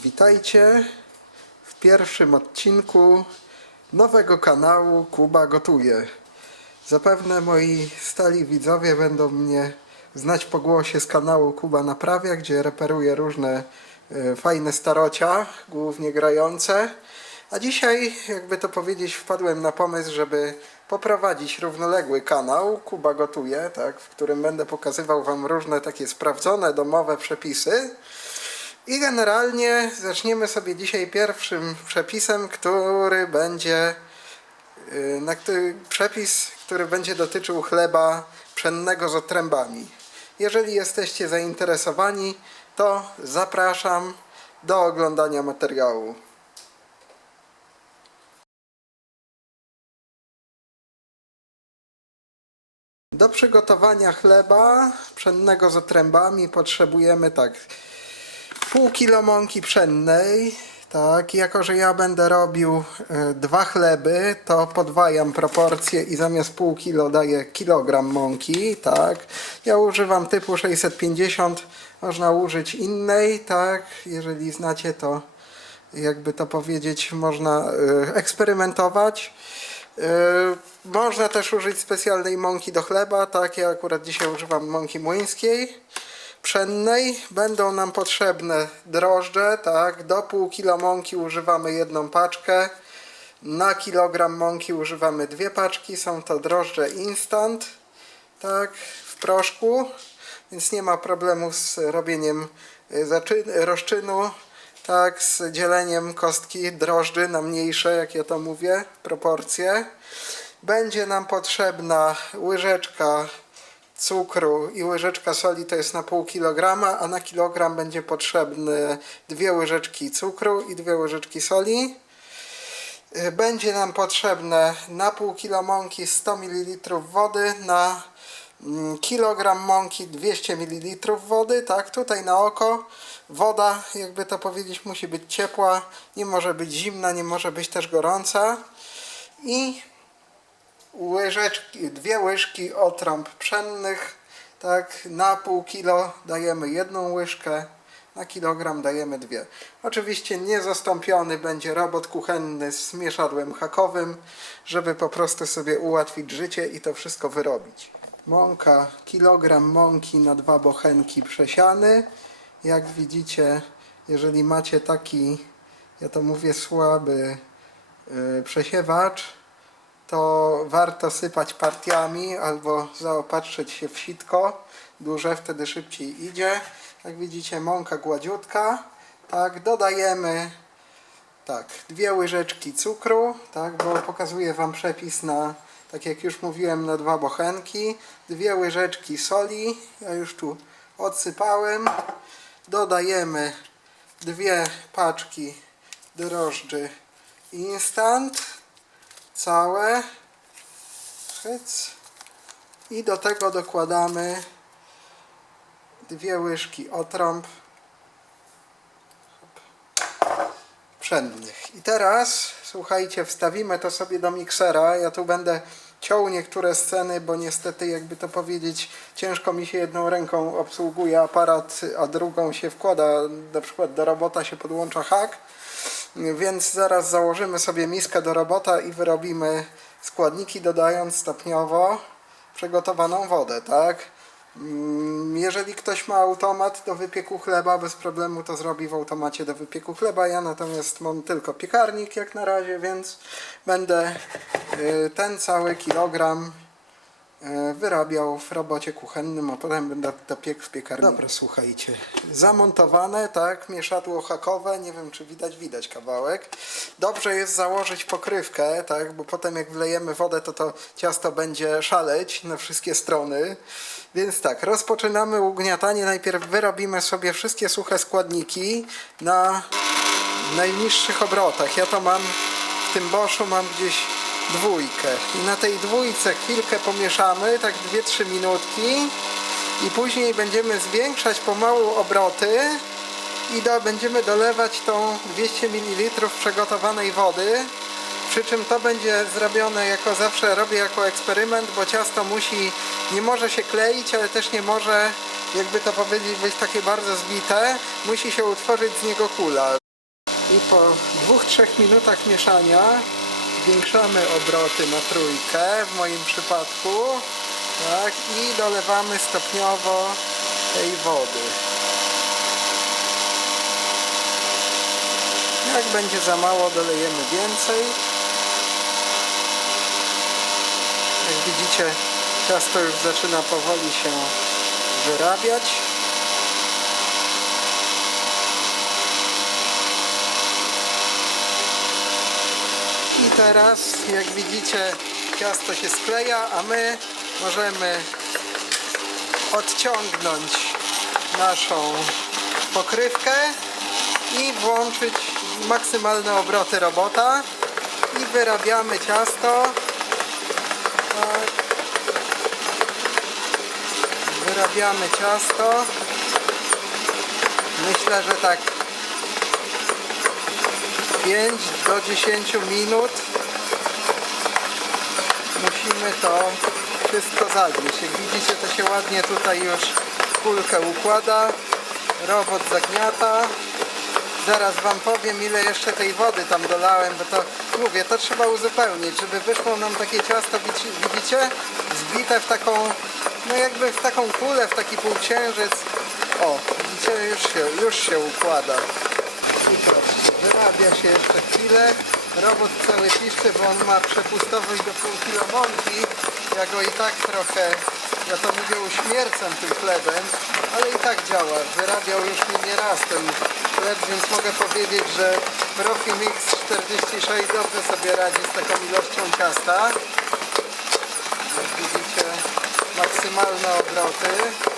Witajcie w pierwszym odcinku nowego kanału Kuba Gotuje. Zapewne moi stali widzowie będą mnie znać po głosie z kanału Kuba Naprawia, gdzie reperuję różne e, fajne starocia, głównie grające. A dzisiaj, jakby to powiedzieć, wpadłem na pomysł, żeby poprowadzić równoległy kanał Kuba Gotuje, tak, w którym będę pokazywał Wam różne takie sprawdzone domowe przepisy. I generalnie zaczniemy sobie dzisiaj pierwszym przepisem, który będzie yy, na który, przepis, który będzie dotyczył chleba pszennego z otrębami. Jeżeli jesteście zainteresowani, to zapraszam do oglądania materiału. Do przygotowania chleba pszennego z otrębami potrzebujemy tak pół kilo mąki pszennej. Tak, jako że ja będę robił e, dwa chleby, to podwajam proporcje i zamiast pół kilo daję kilogram mąki, tak. Ja używam typu 650, można użyć innej, tak. Jeżeli znacie to, jakby to powiedzieć, można e, eksperymentować. E, Można też użyć specjalnej mąki do chleba, tak. Ja akurat dzisiaj używam mąki młyńskiej pszennej będą nam potrzebne drożdże, tak, do pół kilo mąki używamy jedną paczkę, na kilogram mąki używamy dwie paczki, są to drożdże instant, tak, w proszku, więc nie ma problemu z robieniem y, rozczynu, tak, z dzieleniem kostki drożdży na mniejsze, jak ja to mówię, proporcje. Będzie nam potrzebna łyżeczka cukru i łyżeczka soli to jest na pół kilograma, a na kilogram będzie potrzebne dwie łyżeczki cukru i dwie łyżeczki soli. Y, Będzie nam potrzebne na pół kilo mąki 100 ml wody, na mm, kilogram mąki 200 ml wody, tak, tutaj na oko. Woda, jakby to powiedzieć, musi być ciepła, nie może być zimna, nie może być też gorąca. I łyżeczki, dwie łyżki otrąb pszennych, tak, na pół kilo dajemy jedną łyżkę, na kilogram dajemy dwie. Oczywiście niezastąpiony będzie robot kuchenny z mieszadłem hakowym, żeby po prostu sobie ułatwić życie i to wszystko wyrobić. Mąka, kilogram mąki na dwa bochenki przesiany. Jak widzicie, jeżeli macie taki, ja to mówię, słaby yy, przesiewacz, to warto sypać partiami albo zaopatrzyć się w sitko duże, wtedy szybciej idzie. Jak widzicie mąka gładziutka. Tak, dodajemy tak, dwie łyżeczki cukru, tak, bo pokazuję Wam przepis na, tak jak już mówiłem, na dwa bochenki. Dwie łyżeczki soli, ja już tu odsypałem. Dodajemy dwie paczki drożdży instant całe. I do tego dokładamy dwie łyżki otrąb pszennych. I teraz, słuchajcie, wstawimy to sobie do miksera. Ja tu będę ciął niektóre sceny, bo niestety, jakby to powiedzieć, ciężko mi się jedną ręką obsługuje aparat, a drugą się wkłada, na przykład do robota się podłącza hak. Więc zaraz założymy sobie miskę do robota i wyrobimy składniki, dodając stopniowo przygotowaną wodę, tak? Mm, Jeżeli ktoś ma automat do wypieku chleba, bez problemu to zrobi w automacie do wypieku chleba. Ja natomiast mam tylko piekarnik jak na razie, więc będę y, ten cały kilogram wyrabiał w robocie kuchennym, a potem będę dopiekł w piekarniku. Dobra, słuchajcie. Zamontowane, tak, mieszadło hakowe, nie wiem czy widać, widać kawałek. Dobrze jest założyć pokrywkę, tak, bo potem jak wlejemy wodę, to to ciasto będzie szaleć na wszystkie strony. Więc tak, rozpoczynamy ugniatanie. Najpierw wyrobimy sobie wszystkie suche składniki na najniższych obrotach. Ja to mam w tym boszu mam gdzieś dwójkę. I na tej dwójce chwilkę pomieszamy, tak 2-3 minutki. I później będziemy zwiększać pomału obroty i do, będziemy dolewać tą 200 ml przygotowanej wody. Przy czym to będzie zrobione jako zawsze robię jako eksperyment, bo ciasto musi, nie może się kleić, ale też nie może, jakby to powiedzieć, być takie bardzo zbite. Musi się utworzyć z niego kula. I po dwóch, trzech minutach mieszania zwiększamy obroty na trójkę w moim przypadku. Tak, i dolewamy stopniowo tej wody. Jak będzie za mało, dolejemy więcej. Jak widzicie, ciasto już zaczyna powoli się wyrabiać. Teraz, jak widzicie, ciasto się skleja, a my możemy odciągnąć naszą pokrywkę i włączyć maksymalne obroty robota i wyrabiamy ciasto. Tak. Wyrabiamy ciasto. Myślę, że tak 5 do 10 minut musimy to wszystko zagnieść. Jak widzicie to się ładnie tutaj już kulkę układa. Robot zagniata. Zaraz Wam powiem ile jeszcze tej wody tam dolałem, bo to mówię, to trzeba uzupełnić, żeby wyszło nam takie ciasto, widzicie? Zbite w taką, no jakby w taką kulę, w taki półksiężyc. O, widzicie, już się, już się układa. Patrzcie, wyrabia się jeszcze chwilę. Robot cały piszczy, bo on ma przepustowość do pół kilo mąki. Ja go i tak trochę, ja to mówię uśmiercam tym chlebem, ale i tak działa. Wyrabiał już mi nie raz ten chleb, więc mogę powiedzieć, że Profi Mix 46 dobrze sobie radzi z taką ilością ciasta. Jak widzicie, maksymalne obroty.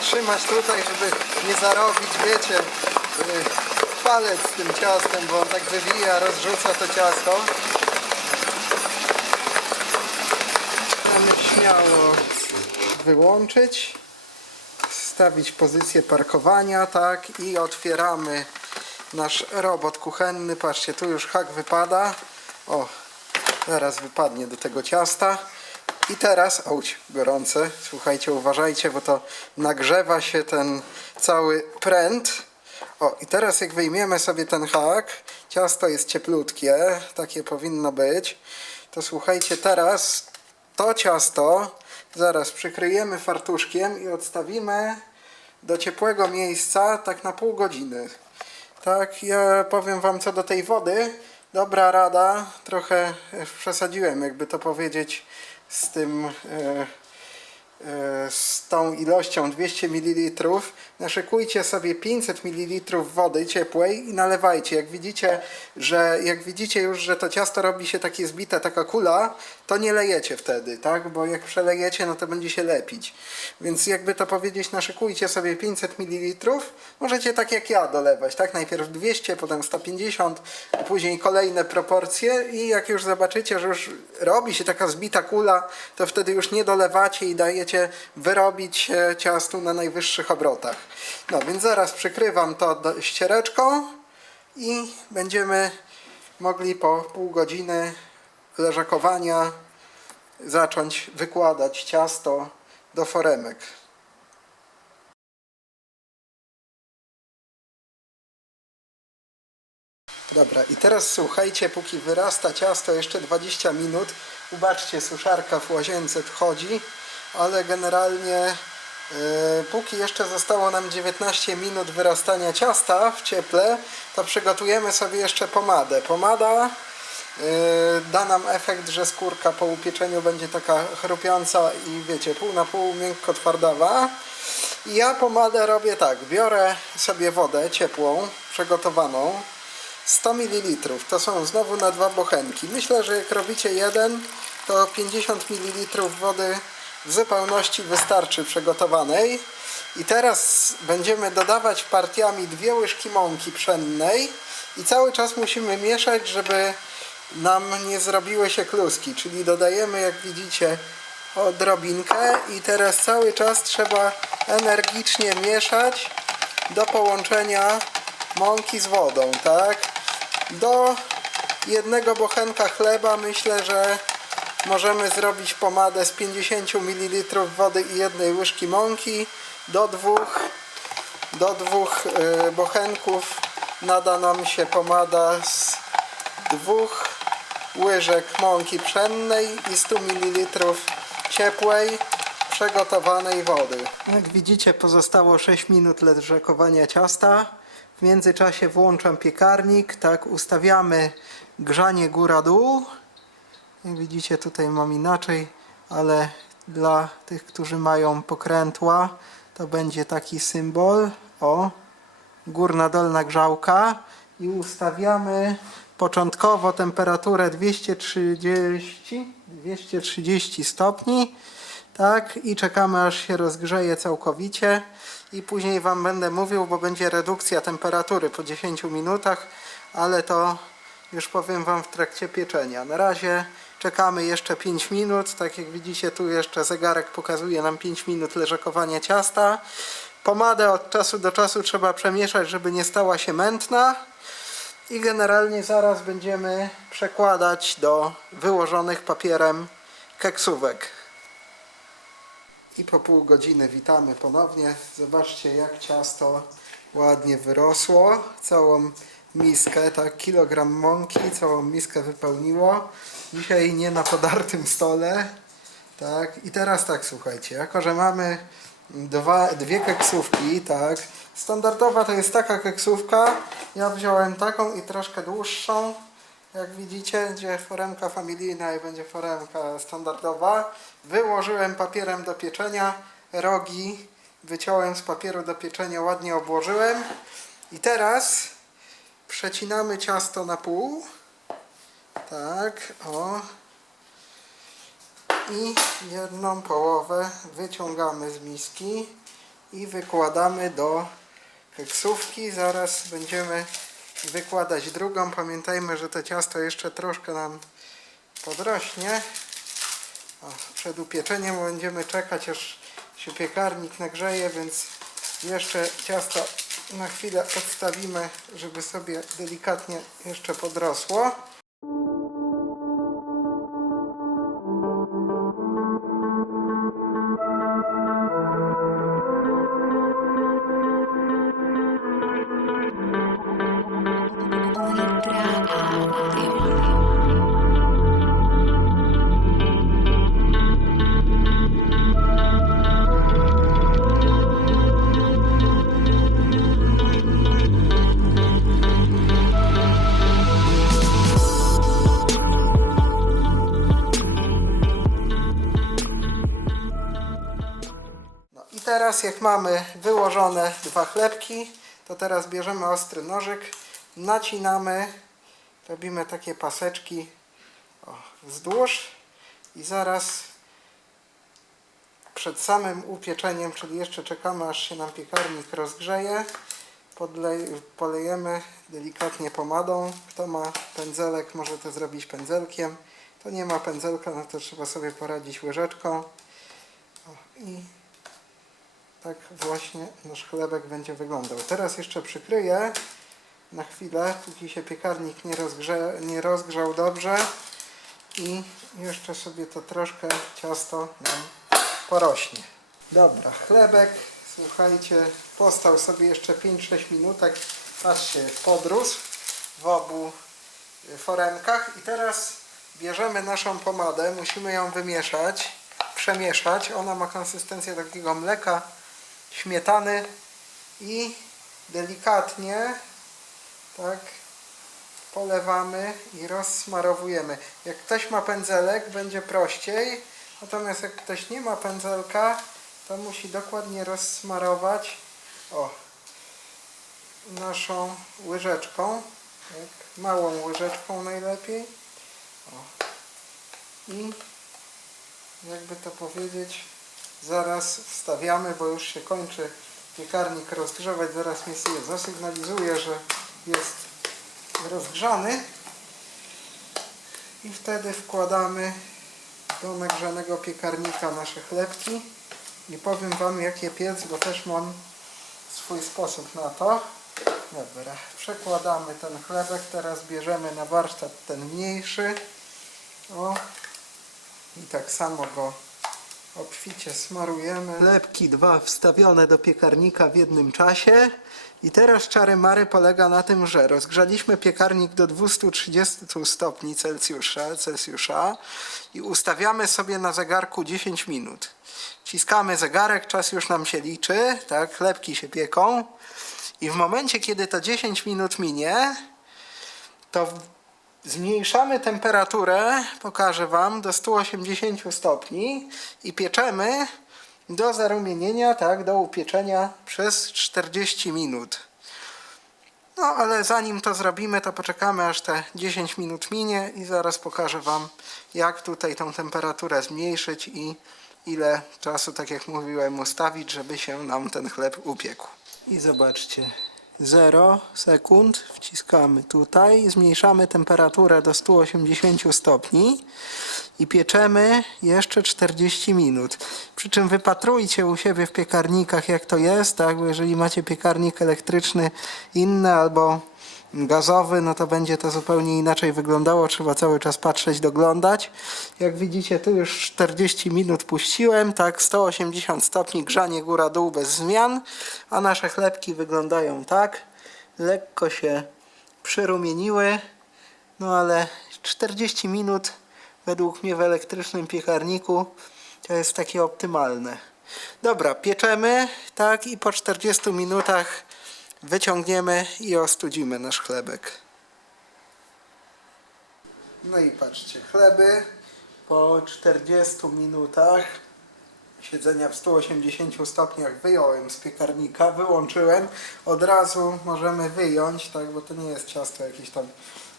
Zatrzymać tutaj, żeby nie zarobić, wiecie, y, palec z tym ciastem, bo on tak wywija, rozrzuca to ciasto. Możemy śmiało wyłączyć, stawić pozycję parkowania, tak, i otwieramy nasz robot kuchenny. Patrzcie, tu już hak wypada. O, teraz wypadnie do tego ciasta. I teraz, auć, gorące, słuchajcie, uważajcie, bo to nagrzewa się ten cały pręt. O, i teraz jak wyjmiemy sobie ten hak, ciasto jest cieplutkie, takie powinno być, to słuchajcie, teraz to ciasto zaraz przykryjemy fartuszkiem i odstawimy do ciepłego miejsca tak na pół godziny. Tak, ja powiem Wam co do tej wody. Dobra rada, trochę przesadziłem, jakby to powiedzieć, z tym, e, e, z tą ilością 200 ml. Naszykujcie sobie 500 ml wody ciepłej i nalewajcie. Jak widzicie, że jak widzicie już, że to ciasto robi się takie zbite, taka kula, to nie lejecie wtedy, tak? Bo jak przelejecie, no to będzie się lepić. Więc jakby to powiedzieć, naszykujcie sobie 500 ml. Możecie tak jak ja dolewać, tak? Najpierw 200, potem 150, a później kolejne proporcje i jak już zobaczycie, że już robi się taka zbita kula, to wtedy już nie dolewacie i dajecie wyrobić e, ciastu na najwyższych obrotach. No więc zaraz przykrywam to ściereczką i będziemy mogli po pół godziny leżakowania zacząć wykładać ciasto do foremek. Dobra, i teraz słuchajcie, póki wyrasta ciasto jeszcze 20 minut, ubaczcie, suszarka w łazience wchodzi, ale generalnie póki jeszcze zostało nam 19 minut wyrastania ciasta w cieple, to przygotujemy sobie jeszcze pomadę. Pomada e, da nam efekt, że skórka po upieczeniu będzie taka chrupiąca i wiecie, pół na pół miękko twardawa. Ja pomadę robię tak, biorę sobie wodę ciepłą, przygotowaną, 100 ml. To są znowu na dwa bochenki. Myślę, że jak robicie jeden, to 50 ml wody w zupełności wystarczy przygotowanej. I teraz będziemy dodawać partiami dwie łyżki mąki pszennej i cały czas musimy mieszać, żeby nam nie zrobiły się kluski. Czyli dodajemy, jak widzicie, odrobinkę i teraz cały czas trzeba energicznie mieszać do połączenia mąki z wodą, tak? Do jednego bochenka chleba myślę, że możemy zrobić pomadę z 50 ml wody i jednej łyżki mąki do dwóch Do dwóch y, bochenków nada nam się pomada z dwóch łyżek mąki pszennej i 100 ml ciepłej, przegotowanej wody. Jak widzicie pozostało 6 minut leżakowania ciasta. W międzyczasie włączam piekarnik, tak ustawiamy grzanie góra-dół. Jak widzicie tutaj mam inaczej, ale dla tych, którzy mają pokrętła, to będzie taki symbol. O, górna dolna grzałka i ustawiamy początkowo temperaturę 230 230 stopni tak i czekamy aż się rozgrzeje całkowicie i później wam będę mówił, bo będzie redukcja temperatury po 10 minutach, ale to już powiem wam w trakcie pieczenia. Na razie czekamy jeszcze 5 minut, tak jak widzicie tu jeszcze zegarek pokazuje nam 5 minut leżakowania ciasta. Pomadę od czasu do czasu trzeba przemieszać, żeby nie stała się mętna. I generalnie zaraz będziemy przekładać do wyłożonych papierem keksówek. I po pół godziny witamy ponownie. Zobaczcie jak ciasto ładnie wyrosło. Całą miskę, tak, kilogram mąki, całą miskę wypełniło. Dzisiaj nie na podartym stole. Tak, i teraz tak, słuchajcie, jako że mamy dwa, dwie keksówki, tak, standardowa to jest taka keksówka, ja wziąłem taką i troszkę dłuższą, jak widzicie, będzie foremka familijna i będzie foremka standardowa. Wyłożyłem papierem do pieczenia, rogi. Wyciąłem z papieru do pieczenia, ładnie obłożyłem. I teraz przecinamy ciasto na pół, tak, o, i jedną połowę wyciągamy z miski i wykładamy do keksówki. Zaraz będziemy wykładać drugą. Pamiętajmy, że to ciasto jeszcze troszkę nam podrośnie. O, przed upieczeniem będziemy czekać aż się piekarnik nagrzeje, więc jeszcze ciasto na chwilę odstawimy, żeby sobie delikatnie jeszcze podrosło. Teraz jak mamy wyłożone dwa chlebki, to teraz bierzemy ostry nożyk, nacinamy, robimy takie paseczki o, wzdłuż i zaraz przed samym upieczeniem, czyli jeszcze czekamy aż się nam piekarnik rozgrzeje, polejemy delikatnie pomadą. Kto ma pędzelek może to zrobić pędzelkiem. Kto nie ma pędzelka, no to trzeba sobie poradzić łyżeczką. O, I tak właśnie nasz chlebek będzie wyglądał. Teraz jeszcze przykryję na chwilę, póki się piekarnik nie, rozgrze, nie rozgrzał dobrze i jeszcze sobie to troszkę ciasto nam porośnie. Dobra, chlebek, słuchajcie, postał sobie jeszcze 5-6 minutek, patrzcie, podrósł w obu y, foremkach i teraz bierzemy naszą pomadę, musimy ją wymieszać, przemieszać, ona ma konsystencję takiego mleka, śmietany i delikatnie tak polewamy i rozsmarowujemy. Jak ktoś ma pędzelek, będzie prościej, natomiast jak ktoś nie ma pędzelka, to musi dokładnie rozsmarować o, naszą łyżeczką, tak, małą łyżeczką najlepiej. O. I jakby to powiedzieć, zaraz wstawiamy, bo już się kończy piekarnik rozgrzewać. Zaraz mi zasygnalizuje, że jest rozgrzany. I wtedy wkładamy do nagrzanego piekarnika nasze chlebki. I powiem Wam jak je piec, bo też mam swój sposób na to. Dobra, przekładamy ten chlebek. Teraz bierzemy na warsztat ten mniejszy. O. I tak samo go Obficie smarujemy. Chlebki dwa wstawione do piekarnika w jednym czasie. I teraz czary mary polega na tym, że rozgrzaliśmy piekarnik do 230 stopni Celsjusza, Celsjusza i ustawiamy sobie na zegarku 10 minut. Ciskamy zegarek, czas już nam się liczy, tak, chlebki się pieką. I w momencie, kiedy to 10 minut minie, to zmniejszamy temperaturę, pokażę Wam, do 180 stopni i pieczemy do zarumienienia, tak, do upieczenia przez 40 minut. No, ale zanim to zrobimy, to poczekamy aż te 10 minut minie i zaraz pokażę Wam, jak tutaj tą temperaturę zmniejszyć i ile czasu, tak jak mówiłem, ustawić, żeby się nam ten chleb upiekł. I zobaczcie, 0 sekund, wciskamy tutaj, zmniejszamy temperaturę do 180 stopni i pieczemy jeszcze 40 minut. Przy czym wypatrujcie u siebie w piekarnikach jak to jest, tak? Bo jeżeli macie piekarnik elektryczny inny albo gazowy, no to będzie to zupełnie inaczej wyglądało. Trzeba cały czas patrzeć, doglądać. Jak widzicie, tu już 40 minut puściłem, tak, 180 stopni grzanie góra-dół bez zmian, a nasze chlebki wyglądają tak. Lekko się przyrumieniły, no ale 40 minut według mnie w elektrycznym piekarniku to jest takie optymalne. Dobra, pieczemy, tak, i po 40 minutach wyciągniemy i ostudzimy nasz chlebek. No i patrzcie, chleby po 40 minutach siedzenia w 180 stopniach wyjąłem z piekarnika, wyłączyłem. Od razu możemy wyjąć, tak, bo to nie jest ciasto jakieś tam,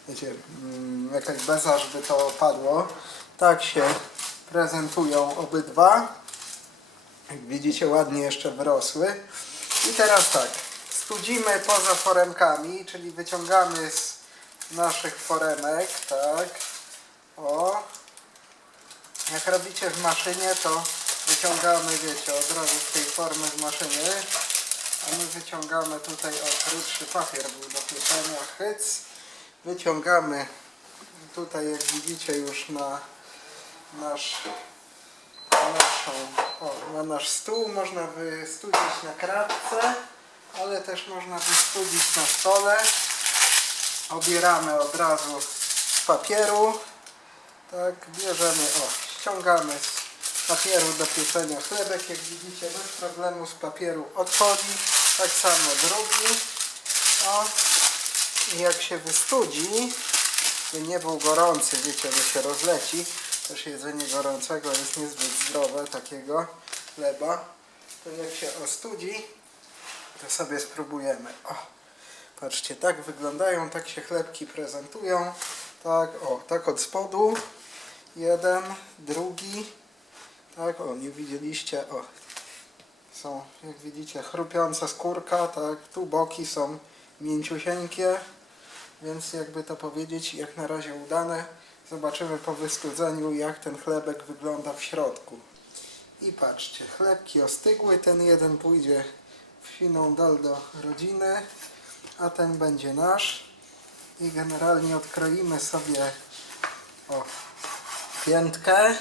wiecie, mm, jakaś beza, żeby to padło. Tak się prezentują obydwa. Jak widzicie, ładnie jeszcze wyrosły. I teraz tak, studzimy poza foremkami, czyli wyciągamy z naszych foremek, tak, o, jak robicie w maszynie, to wyciągamy, wiecie, od razu z tej formy z maszyny, a my wyciągamy tutaj, o, krótszy papier był do pieczenia, hyc, wyciągamy tutaj, jak widzicie, już na nasz na, naszą, o, na nasz stół. Można wystudzić na kratce, ale też można wystudzić na stole. Obieramy od razu z papieru. Tak, bierzemy, o, ściągamy z papieru do pieczenia chlebek. Jak widzicie, bez problemu z papieru odchodzi. Tak samo drugi. O, i jak się wystudzi, by nie był gorący, wiecie, bo się rozleci. Też jedzenie gorącego jest niezbyt zdrowe, takiego chleba. To jak się ostudzi, to sobie spróbujemy. O, patrzcie, tak wyglądają, tak się chlebki prezentują. Tak, o, tak od spodu. Jeden, drugi. Tak, o, nie widzieliście, o. Są, jak widzicie, chrupiąca skórka, tak, tu boki są mięciusieńkie. Więc jakby to powiedzieć, jak na razie udane. Zobaczymy po wystudzeniu, jak ten chlebek wygląda w środku. I patrzcie, chlebki ostygły, ten jeden pójdzie w siną dal do rodziny, a ten będzie nasz. I generalnie odkroimy sobie o, piętkę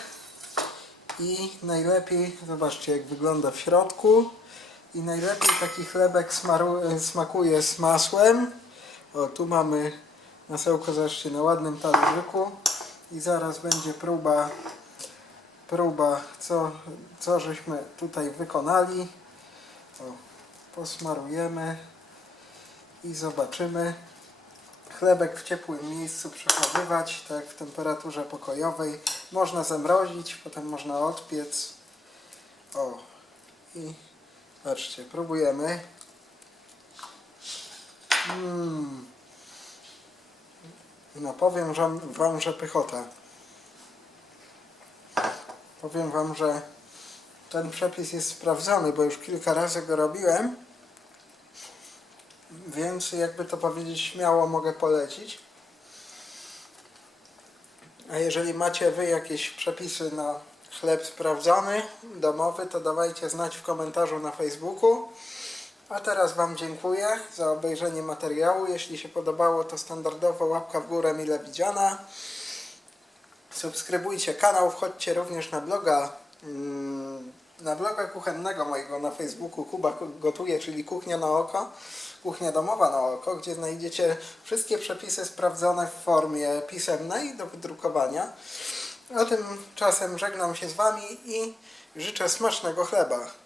i najlepiej, zobaczcie jak wygląda w środku i najlepiej taki chlebek smakuje z masłem. O, tu mamy masełko, zobaczcie, na ładnym talerzyku i zaraz będzie próba próba, co, co żeśmy tutaj wykonali. O, posmarujemy i zobaczymy. Chlebek w ciepłym miejscu przechowywać, tak w temperaturze pokojowej. Można zamrozić, potem można odpiec. O, i patrzcie, próbujemy. Mm. No powiem wam, że pychota. Powiem Wam, że ten przepis jest sprawdzony, bo już kilka razy go robiłem. Więc jakby to powiedzieć, śmiało mogę polecić. A jeżeli macie Wy jakieś przepisy na chleb sprawdzony, domowy, to dawajcie znać w komentarzu na Facebooku. A teraz Wam dziękuję za obejrzenie materiału. Jeśli się podobało, to standardowo łapka w górę mile widziana. Subskrybujcie kanał, wchodźcie również na bloga mm, na bloga kuchennego mojego na Facebooku Kuba Gotuje, czyli Kuchnia na Oko, Kuchnia Domowa na Oko, gdzie znajdziecie wszystkie przepisy sprawdzone w formie pisemnej do wydrukowania. A tymczasem żegnam się z Wami i życzę smacznego chleba.